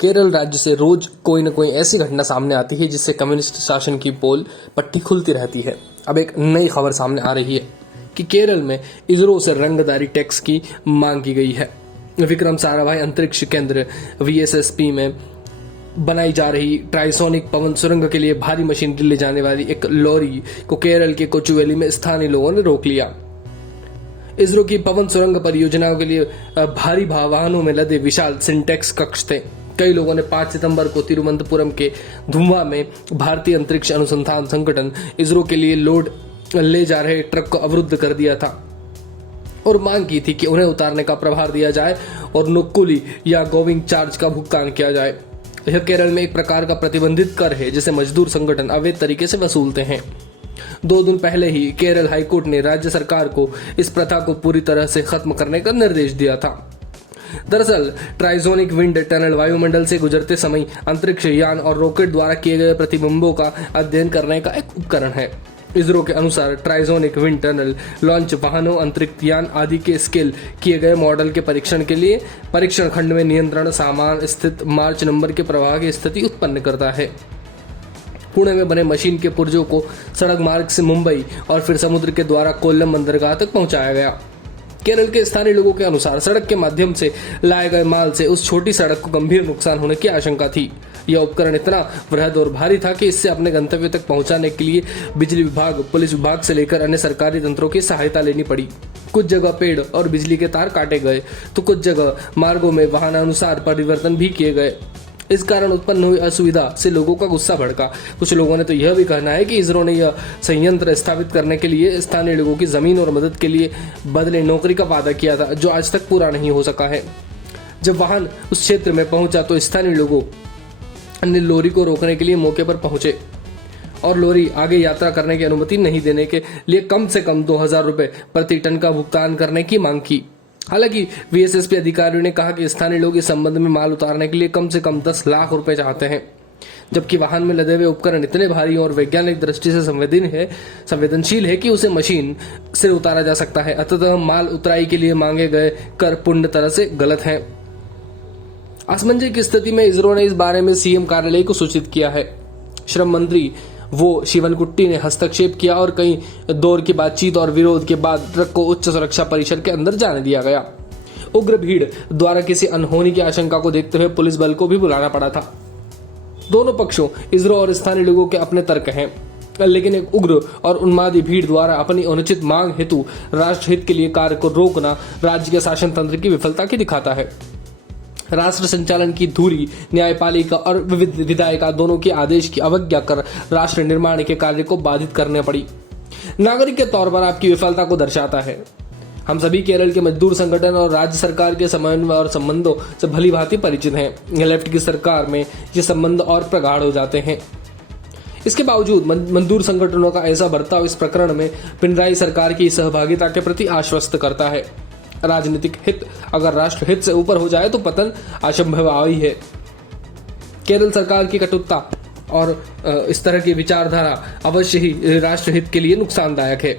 केरल राज्य से रोज कोई न कोई ऐसी घटना सामने आती है जिससे कम्युनिस्ट शासन की पोल पट्टी खुलती रहती है। अब एक नई खबर सामने आ रही है कि केरल में इसरो से रंगदारी टैक्स की मांग की गई है। विक्रम साराभाई अंतरिक्ष केंद्र VSSP में बनाई जा रही ट्राइसोनिक पवन सुरंग के लिए भारी मशीनरी ले जाने वाली एक लॉरी को केरल के कोचुवेली में स्थानीय लोगों ने रोक लिया। इसरो की पवन सुरंग परियोजनाओं के लिए भारी वाहनों में लदे विशाल सिंटेक्स कक्ष थे। कई लोगों ने 5 सितंबर को तिरुवनंतपुरम के धुम्वा में भारतीय अंतरिक्ष अनुसंधान संगठन इसरो के लिए लोड ले जा रहे ट्रक को अवरुद्ध कर दिया था और मांग की थी कि उन्हें उतारने का प्रभार दिया जाए और नुक्कुली या गोविंग चार्ज का भुगतान किया जाए। यह केरल में एक प्रकार का प्रतिबंधित कर है जिसे मजदूर संगठन अवैध तरीके से वसूलते हैं। 2 दिन पहले ही केरल हाईकोर्ट ने राज्य सरकार को इस प्रथा को पूरी तरह से खत्म करने का निर्देश दिया था। दरअसल ट्राइसोनिक विंड टनल वायुमंडल से गुजरते समय अंतरिक्ष यान और रॉकेट द्वारा किए गए प्रतिबिंबों का अध्ययन करने का एक उपकरण है। इसरो के अनुसार ट्राइसोनिक विंड टनल लॉन्च वाहनों, अंतरिक्ष यान आदि के स्केल किए गए मॉडल के परीक्षण के लिए परीक्षण खंड में नियंत्रण सामान स्थित मार्च नंबर के प्रवाह की स्थिति उत्पन्न करता है। पुणे में बने मशीन के पुर्जों को सड़क मार्ग से मुंबई और फिर समुद्र के द्वारा कोल्लम बंदरगाह तक पहुंचाया गया। केरल के स्थानीय लोगों के अनुसार सड़क के माध्यम से लाए गए माल से उस छोटी सड़क को गंभीर नुकसान होने की आशंका थी। यह उपकरण इतना वृहद और भारी था कि इससे अपने गंतव्य तक पहुंचाने के लिए बिजली विभाग, पुलिस विभाग से लेकर अन्य सरकारी तंत्रों की सहायता लेनी पड़ी। कुछ जगह पेड़ और बिजली के तार काटे गए तो कुछ जगह मार्गों में वाहनानुसार परिवर्तन भी किए गए। इस कारण उत्पन्न हुई असुविधा से लोगों का गुस्सा भड़का। कुछ लोगों ने तो यह भी कहना है कि इसरो ने यह संयंत्र स्थापित करने के लिए स्थानीय लोगों की जमीन और मदद के लिए बदले नौकरी का वादा किया था, जो आज तक पूरा नहीं हो सका है। जब वाहन उस क्षेत्र में पहुंचा तो स्थानीय लोगों ने लॉरी को रोकने के लिए मौके पर पहुंचे और लॉरी आगे यात्रा करने की अनुमति नहीं देने के लिए कम से कम 2000 रुपए प्रति टन का भुगतान करने की मांग की। हालांकि VSSP अधिकारियों ने कहा कि स्थानीय लोग इस संबंध में माल उतारने के लिए कम से कम 10 लाख रुपए चाहते हैं, जबकि वाहन में लदे हुए उपकरण इतने भारी और वैज्ञानिक दृष्टि से संवेदनशील है कि उसे मशीन से उतारा जा सकता है। अतः माल उतराई के लिए मांगे गए कर पूर्ण तरह से गलत हैं। असमंजस की स्थिति में इसरो ने इस बारे में CM कार्यालय को सूचित किया है। श्रम मंत्री शिवनकुट्टी ने हस्तक्षेप किया और कई दौर की बातचीत और विरोध के बाद ट्रक को उच्च सुरक्षा परिसर के अंदर जाने दिया गया। उग्र भीड़ द्वारा किसी अनहोनी की आशंका को देखते हुए पुलिस बल को भी बुलाना पड़ा था। दोनों पक्षों, इसरो और स्थानीय लोगों के अपने तर्क हैं, लेकिन एक उग्र और उन्मादी भीड़ द्वारा अपनी अनुचित मांग हेतु राष्ट्रहित के लिए कार्य को रोकना राज्य के शासन तंत्र की विफलता की दिखाता है। राष्ट्र संचालन की धुरी न्यायपालिका और विधायिका दोनों के आदेश की अवज्ञा कर राष्ट्र निर्माण के कार्य को बाधित करने पड़ी। नागरिक के तौर पर आपकी विफलता को दर्शाता है। हम सभी केरल के मजदूर संगठन और राज्य सरकार के समन्वय और संबंधों से भली भांति परिचित हैं। लेफ्ट की सरकार में ये संबंध और प्रगाढ़ हो जाते हैं। इसके बावजूद मजदूर संगठनों का ऐसा बर्ताव इस प्रकरण में पिनराई सरकार की सहभागिता के प्रति आश्वस्त करता है। राजनीतिक हित अगर राष्ट्र हित से ऊपर हो जाए तो पतन असंभव है। केरल सरकार की कटुता और इस तरह की विचारधारा अवश्य ही राष्ट्र हित के लिए नुकसानदायक है।